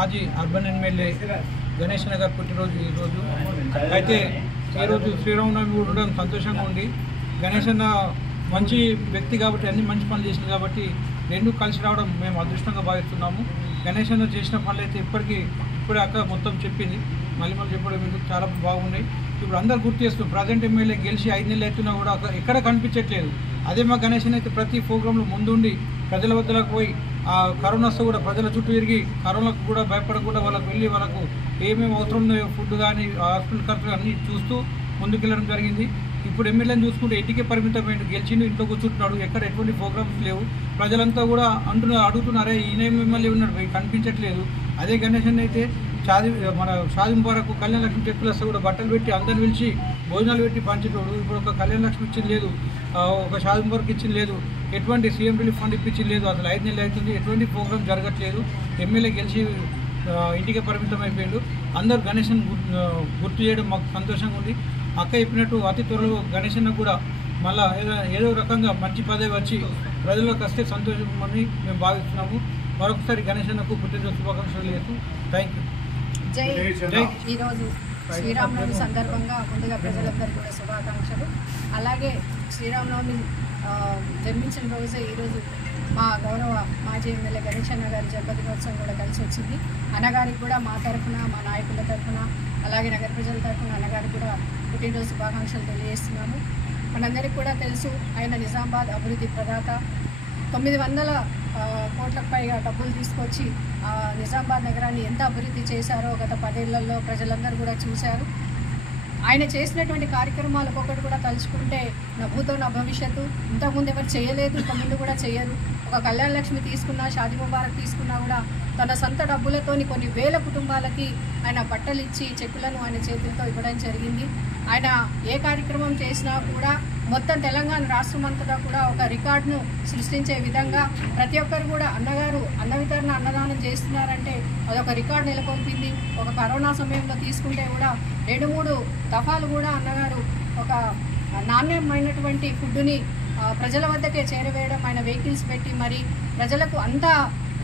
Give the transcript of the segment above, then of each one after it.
మాజీ urban MLA Ganesh Nagar పుట్టినరోజు ఈరోజు. అయితే ఈరోజు శ్రీరామనవమి ఉండడం సంతోషంగా ఉంది. గణేష్ అన్న మంచి వ్యక్తి కాబట్టి, అన్ని మంచి పనులు చేసింది కాబట్టి రెండు కలిసి రావడం మేము అదృష్టంగా భావిస్తున్నాము. గణేష్ అన్న చేసిన పనులు అయితే ఇప్పుడే అక్క మొత్తం చెప్పింది, మళ్ళీ చెప్పడం ఎందుకు చాలా బాగున్నాయి. ఇప్పుడు అందరు గుర్తు చేస్తున్నాం, ప్రజెంట్ ఎమ్మెల్యే గెలిచి 5 నెలలు అవుతున్నా కూడా ఎక్కడ కనిపించట్లేదు. అదే మా గణేష్ అయితే ప్రతి ప్రోగ్రాంలో ముందుండి ప్రజల వద్దలకు పోయి కరోనా వస్తే కూడా ప్రజల చుట్టూ తిరిగి కరోనాకు కూడా భయపడకుండా వాళ్ళకు వెళ్ళి వాళ్ళకు ఏమేమి అవసరం ఉన్నాయో ఫుడ్ కానీ హాస్పిటల్ ఖర్చులు అన్నీ చూస్తూ ముందుకెళ్ళడం జరిగింది. ఇప్పుడు ఎమ్మెల్యేని చూసుకుంటే ఇంటికే పరిమితమైన గెలిచిండు, ఇంట్లో కూర్చుంటున్నాడు, ఎక్కడ ఎటువంటి ప్రోగ్రామ్స్ లేవు. ప్రజలంతా కూడా అడుగుతున్నారే ఈయన ఎమ్మెల్యే ఉన్నాడు కనిపించట్లేదు. అదే గణేష్ అయితే మన షాది ముబారక్ కళ్యాణ లక్ష్మి చెక్కులు వస్తే కూడా బట్టలు పెట్టి అందరిని పిలిచి భోజనాలు పెట్టి పంచేటోడు. ఇప్పుడు ఒక కళ్యాణ లక్ష్మి ఇచ్చింది లేదు, ఒక షాది ముబారక్ ఇచ్చింది లేదు, ఎటువంటి సీఎం రిలీఫ్ ఫండ్ ఇప్పించింది లేదు. అసలు 5 నెలలు అవుతుంది, ఎటువంటి ప్రోగ్రామ్ జరగట్లేదు. ఎమ్మెల్యే గెలిచి ఇంటికే పరిమితం అయిపోయాడు. అందరూ గణేష్ని గుర్తు చేయడం మాకు సంతోషంగా ఉంది. అక్క చెప్పినట్టు అతి త్వరలో గణేషన్న కూడా మళ్ళీ ఏదో రకంగా మంచి పదవి వచ్చి ప్రజల్లోకి వస్తే సంతోషం అని మేము భావిస్తున్నాము. మరొకసారి గణేషన్నకు పుట్టినరోజు శుభాకాంక్షలు చేస్తూ థ్యాంక్ యూ. ఈరోజు శ్రీరామనవమి సందర్భంగా ముందుగా ప్రజలందరికీ కూడా శుభాకాంక్షలు. అలాగే శ్రీరామనవమి జన్మించిన రోజే ఈరోజు మా గౌరవ మాజీ ఎమ్మెల్యే గణేష్ అన్న గారి జన్మదినోత్సవం కూడా కలిసి వచ్చింది. అన్నగారికి కూడా మా తరఫున, మా నాయకుల తరఫున, అలాగే నగర ప్రజల తరఫున అన్నగారికి కూడా పుట్టినరోజు శుభాకాంక్షలు తెలియజేస్తున్నాము. మనందరికీ కూడా తెలుసు, ఆయన నిజామాబాద్ అభివృద్ధి ప్రదాత. 900 కోట్లకు పైగా డబ్బులు తీసుకొచ్చి నిజామాబాద్ నగరాన్ని ఎంత అభివృద్ధి చేశారో గత 10 ఏళ్లలో ప్రజలందరూ కూడా చూశారు. ఆయన చేసినటువంటి కార్యక్రమాలు ఒక్కొక్కటి కూడా తలుచుకుంటే నా భూతో నా భవిష్యత్తు. ఇంతకుముందు ఎవరు చేయలేదు, ఇంత ముందు కూడా చేయరు. ఒక కళ్యాణ లక్ష్మి తీసుకున్నా, షాదీ ముబారక్ తీసుకున్నా కూడా తన సొంత డబ్బులతోని కొన్ని వేల కుటుంబాలకి ఆయన బట్టలు ఇచ్చి చెక్కులను ఆయన చేతులతో ఇవ్వడం జరిగింది. ఆయన ఏ కార్యక్రమం చేసినా కూడా మొత్తం తెలంగాణ రాష్ట్రం అంతటా కూడా ఒక రికార్డును సృష్టించే విధంగా ప్రతి ఒక్కరు కూడా అన్నగారు అన్న వితరణ అన్నదానం చేస్తున్నారంటే అదొక రికార్డు నెలకొల్పింది. ఒక కరోనా సమయంలో తీసుకుంటే కూడా 2-3 దఫాలు కూడా అన్నగారు ఒక నాణ్యమైనటువంటి ఫుడ్ని ప్రజల వద్దకే చేరవేయడం, ఆయన వెహికల్స్ పెట్టి మరి ప్రజలకు అంతా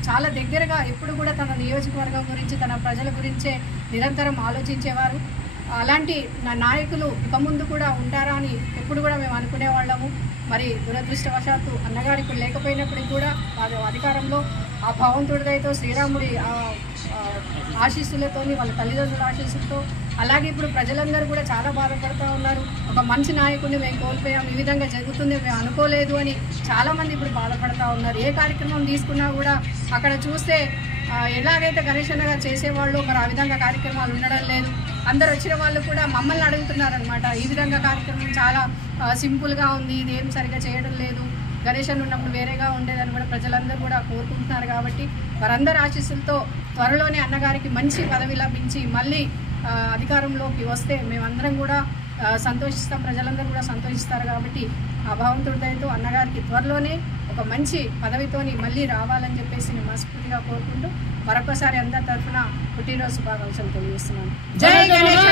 చాలా దగ్గరగా ఎప్పుడు కూడా తన నియోజకవర్గం గురించి, తన ప్రజల గురించే నిరంతరం ఆలోచించేవారు. అలాంటి నాయకులు ఇక ముందు కూడా ఉంటారా అని ఎప్పుడు కూడా మేము అనుకునేవాళ్ళము. మరి దురదృష్టవశాత్తు అన్నగారు ఇప్పుడు లేకపోయినప్పటికీ కూడా వారి అధికారంలో ఆ భగవంతుడితో శ్రీరాముడి ఆశీస్సులతో, వాళ్ళ తల్లిదండ్రుల ఆశీస్సులతో, అలాగే ఇప్పుడు ప్రజలందరూ కూడా చాలా బాధపడుతూ ఉన్నారు. ఒక మంచి నాయకుడిని మేము కోల్పోయాం, ఈ విధంగా జరుగుతుంది మేము అనుకోలేదు అని చాలామంది ఇప్పుడు బాధపడుతూ ఉన్నారు. ఏ కార్యక్రమం తీసుకున్నా కూడా అక్కడ చూస్తే ఎలాగైతే గణేష్ అన్న గారు చేసేవాళ్ళు మరి ఆ విధంగా కార్యక్రమాలు ఉండడం లేదు. అందరు వచ్చిన వాళ్ళు కూడా మమ్మల్ని అడుగుతున్నారనమాట, ఈ విధంగా కార్యక్రమం చాలా సింపుల్గా ఉంది, ఇది ఏం సరిగ్గా చేయడం లేదు, గణేష్ అన్న ఉన్నప్పుడు వేరేగా ఉండేదని కూడా ప్రజలందరూ కూడా కోరుకుంటున్నారు. కాబట్టి వారందరి ఆశీస్సులతో త్వరలోనే అన్నగారికి మంచి పదవి లభించి మళ్ళీ అధికారంలోకి వస్తే మేమందరం కూడా సంతోషిస్తాం, ప్రజలందరూ కూడా సంతోషిస్తారు. కాబట్టి ఆ భగవంతుడి దయతో అన్నగారికి త్వరలోనే ఒక మంచి పదవితోని మళ్ళీ రావాలని చెప్పేసి నేను మనస్ఫూర్తిగా కోరుకుంటూ మరొకసారి అందరి తరఫున పుట్టినరోజు శుభాకాంక్షలు తెలియజేస్తున్నాను. జై గణేష్.